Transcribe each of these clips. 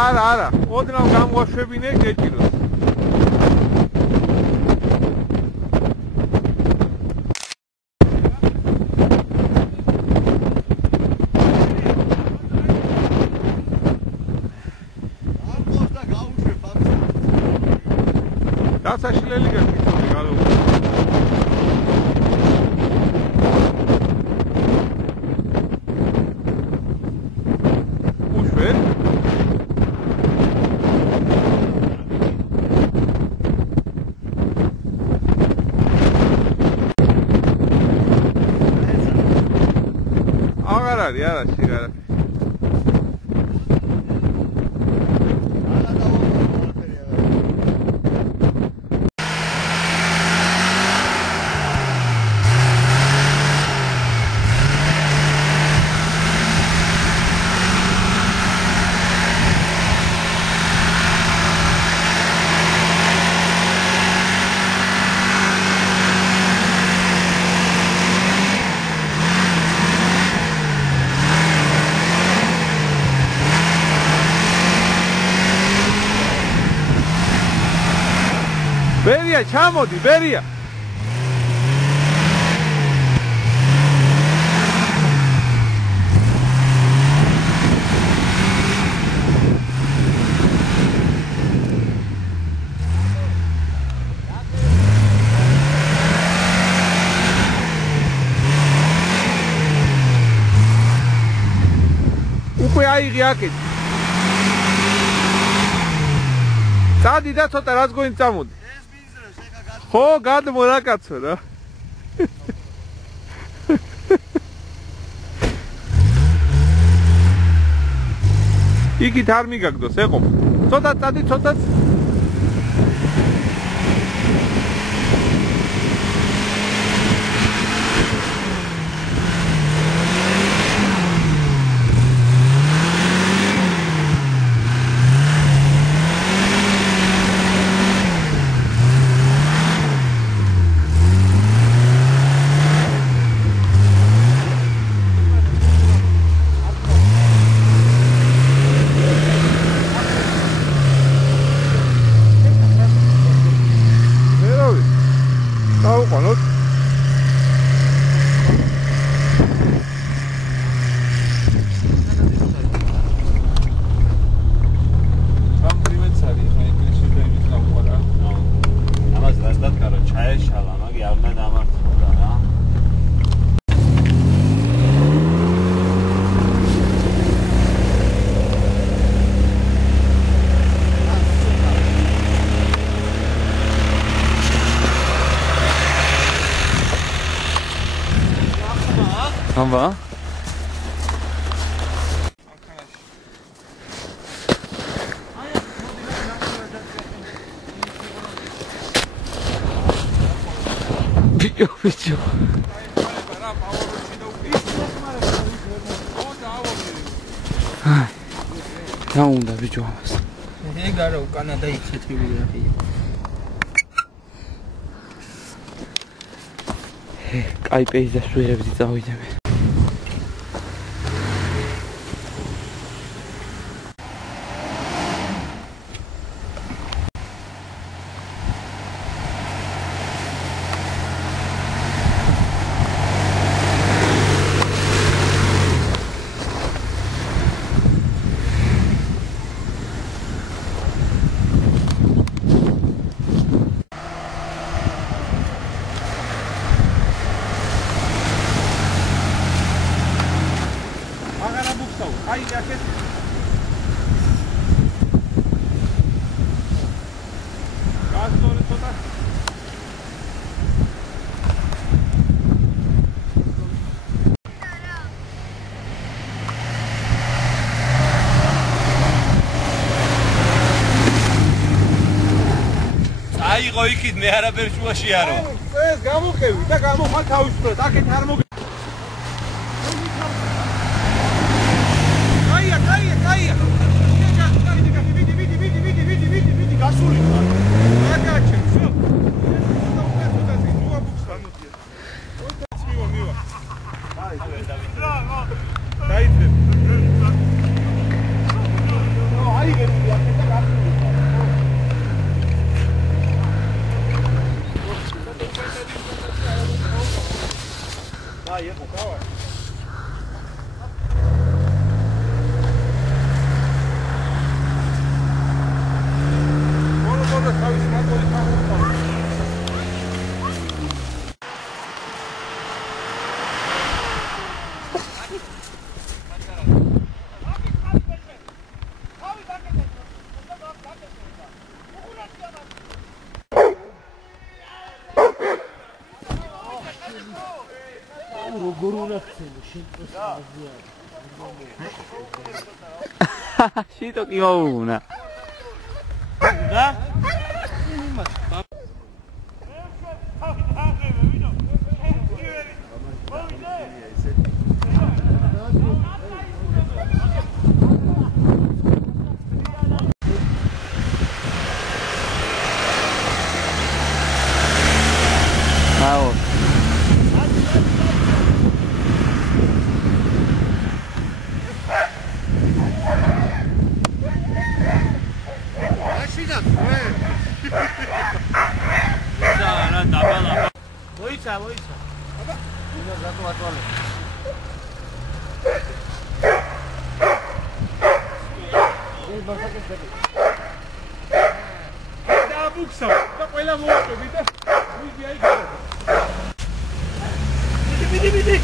არა. ოდნავ გამგვაშვებინე გეჭიროს. დასაშლელი გაკეთებული გალო. უშვენ. აღარ არის, არა, სიგარა. ბერია, ჩამოდი, ბერია. უკვე აიღე აქეთ. წადი და ცოტა რაც გონი წამოდი. ხო, გადმო რა კაცო რა. იქით არ მიგაგდოს, ეყო. ცოტა წადი, ცოტა. აბა ბიჭო რა უნდა ბიჭო ამას ეგარო უკანა დაიხეთილი ახია კაი პეიზაჟი ვერებდი წავიდე მე Ai, aqui. Gaz doğru toda. Ai, qoikid მე არაფერ შუაში არო. ეს გამოხევი და გამოხვალ თავისუფლად. აქეთ არ მოგ Caia! Vidi, gasuli. Ragazzi, su. Não peço assim, não abusa no dia. Miła. Dai, David. Bravo. Dai. No, aí, აი, ეხო, დავარ. მოლო თავის მატოი თავუყვა. Shito kimo una. Da? Bravo. Voița. Bine, dați-o la toale. Da, buxa. Da, poi la moto, vedi? Vedi aici. Vedi.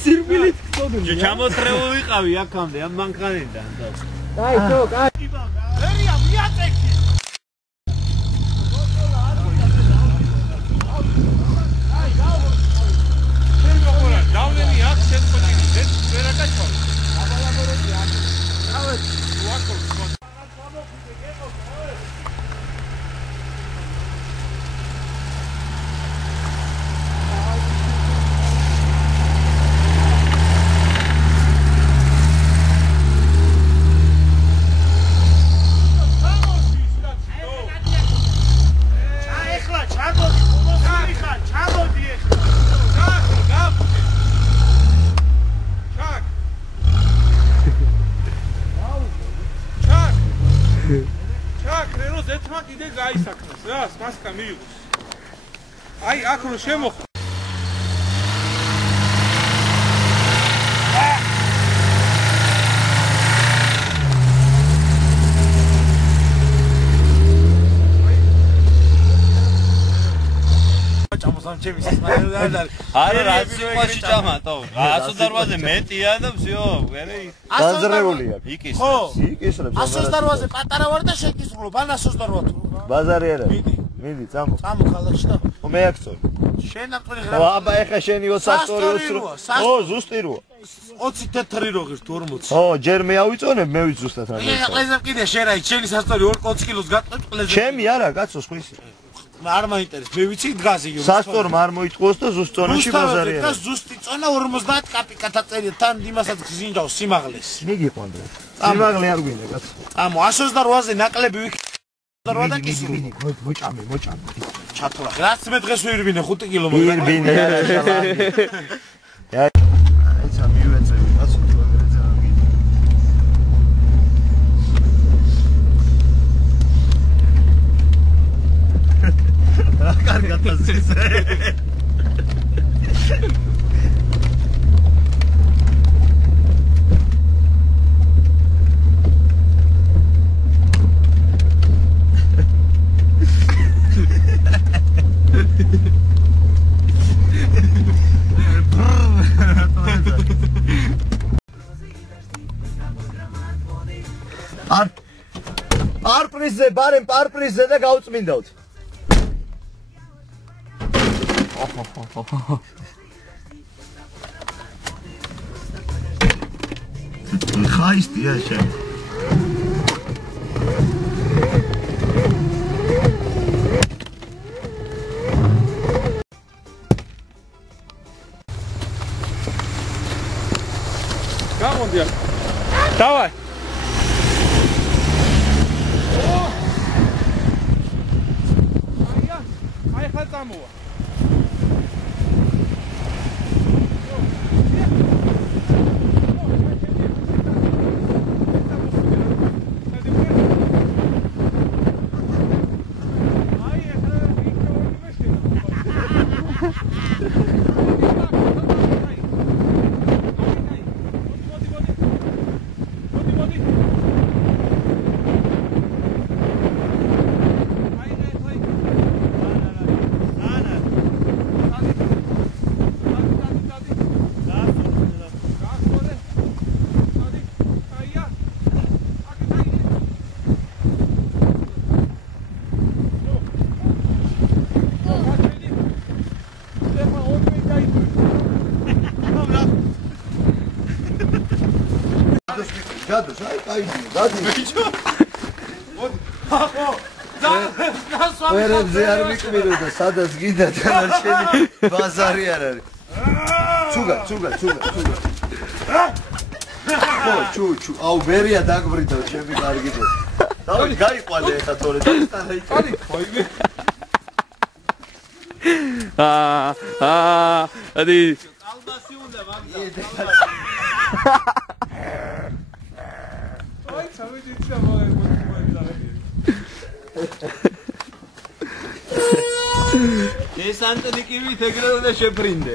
Სირბილით ხდოდნენ. ჩამოთრეული ვიყავი აქამდე ამ მანქანიდან. აი, ჩოკ, აი. ვერია მიაწექი. აი, დავა. შენ მოყურა, დავლენი აქ შეწყოჭილი, ეს ვერ აკაჩვავ. აბალაბოროდი აქ. დავე, ვაკო. გაისახნეს რა, მასკა მიიღოს. აი, აქ რო შემოხ ჩამოსამჩემის მაგრამ არა რა სიყვარში ჭამატო 128-ზე მეტია და всё ვერე გაზრეულია იკის ხო იკისრებს 128-ზე პატარა ვარ და შეკისრულობ ან 128 ბაზარი არა მიდი წამო ქალაქში და მე აქცოი შენ ამწერი ხო აბა ეხა შენი 23 ო ზუსტი როა 20 თეთრი რო ღირთ 40 ხო ჯერ მე ავიწონებ მე ვიც ზუსტად არ ყლეზე კიდე შერაი შენი სასტორი 20 კილოს გატყებ ყლეზე ჩემი არა კაცო სხვისი არ მაინტერესებს მე ვიცი დგაზე სასტორმა არ მოიტყოს და ზუსტ ზონაში ბაზარი არა და ზუსტი წონა 50 კაპიკათა წერია თან იმასაც გზინჯავს სიმაღლეს მიგიყვანდა სიმაღლე არ გვინდა კაცო ამო 128-ზე ნაკლები ვიქ 128 და კისრი მოჭამე ჩათოლა რაც მე დღეს ვირბინე 5 კილო ვირბინე არა შალანი აიცა მივეწევი კაცო ვერეცა კარგად ასეზე არ პრიზზე ბარემ პარპრიზზე და გავწმინდავთ ხაისტია შენ გამონდი აქ დავაი აი ხა წამოვა გადოს, აი, კაიძი, გადი. ვერებზე არ მიკმირო და სადაც გინდა დანარჩენი ბაზარი არ არის. ჩუგა. ხო, ჩუ, აუ ბერია დაგბრიდა, ჩემი კარგი და. დავით გაიყვანე ეხა თორე და Ალი, ხოიმე. ადი კალბასი უნდა მაგდა. აი, წავიდით და მოიწავე. ეს ანტონიკივით ეგრე უნდა შეფრინდე.